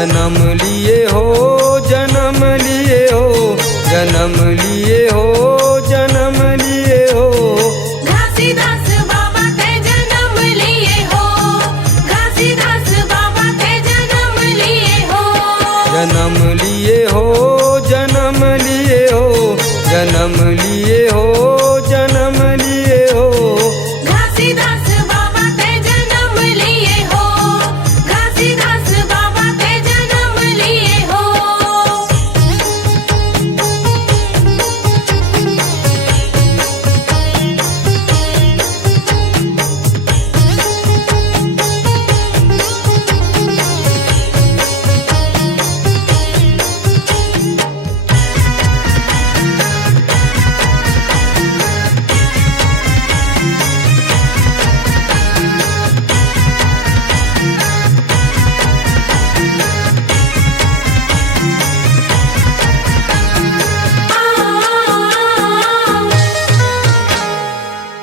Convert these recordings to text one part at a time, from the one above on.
जन्म लिए हो, जन्म लिए हो, जन्म लिए हो, जन्म लिए हो। घासीदास बाबा ते जन्म लिए हो, घासीदास बाबा ते जन्म लिए हो। जन्म लिए हो, जन्म लिए हो, जन्म लिए हो, जन्म लिए हो। घासीदास बाबा ते जन्म लिए हो, घासीदास बाबा ते जन्म लिए हो।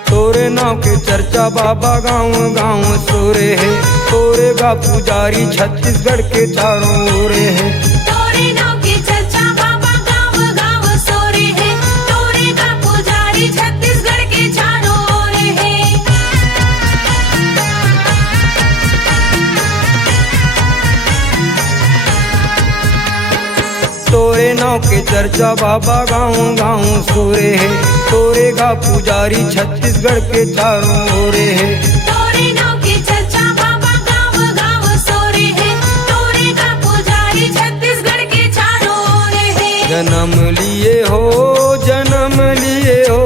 तोरे नाव के चर्चा बाबा गाँव गाँव सोरे है, तोरे गा पुजारी छत्तीसगढ़ के चारों ओरे है। तोरे नाव की चर्चा बाबा गाँव गाँव सोरे है, तोरे का पुजारी छत्तीसगढ़ के चारों ओर है। तोरे नाव के चर्चा बाबा गाँव गाँव सोरे है, तोरे गा पुजारी छत्तीसगढ़ के चारों ओरे है। तोरे नाव की चर्चा बाबा गाँव गाँव सोरे है, तोरे का पुजारी छत्तीसगढ़ के चारों ओर है। जन्म लिए हो, जन्म लिए हो,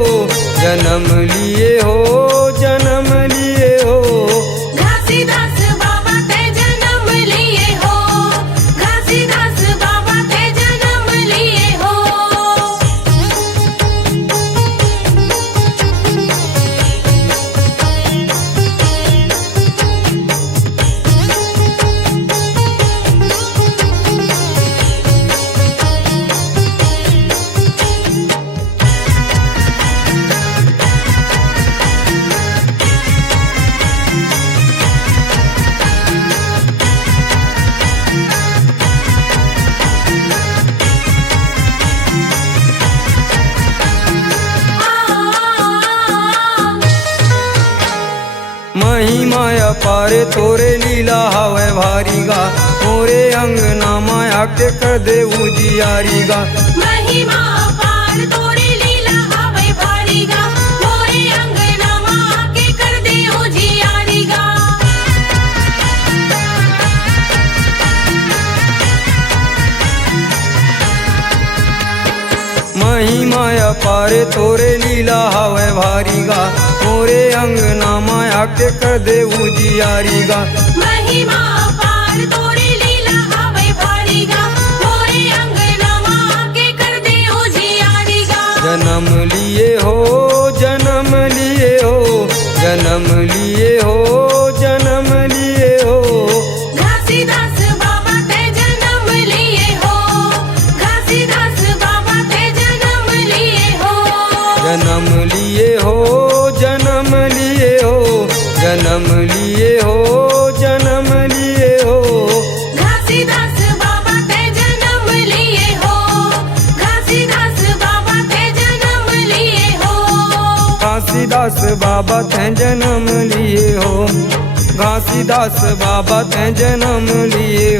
जन्म लिए हो, जन्म लिए हो। घासीदास बाबा ते जन्म लिए हो, घासीदास बाबा ते जन्म लिए हो। महिमा अपारे तोरे लीला हवे भारी गा, मोरे अंगना माया के कर दे उजियारी गा। महिमा अपार तोरे लीला हवे भारी गा, मोरे अंगना माँ के कर दे उजियारी गा। महिमा अपारे तोरे लीला हवे भारी गा, मोरे अंगना माया के कर दे उजियारी गा। महिमा अपार तोरे लीला हवे भारी गा, मोरे अंगना माँ के कर दे उजियारी गा। जन्म लिए हो, जन्म लिए हो, जन्म लिए हो, जन्म लिए हो। घासीदास बाबा ते जन्म लिए हो, घासीदास बाबा ते जन्म लिए हो। जन्म लिए हो, जन्म लिए हो, जन्म लिए हो, जन्म लिए हो। घासीदास बाबा ते जन्म लिए हो, घासीदास बाबा ते जन्म लिए हो। घासीदास बाबा ते जन्म लिए हो, घासीदास बाबा ते जन्म लिए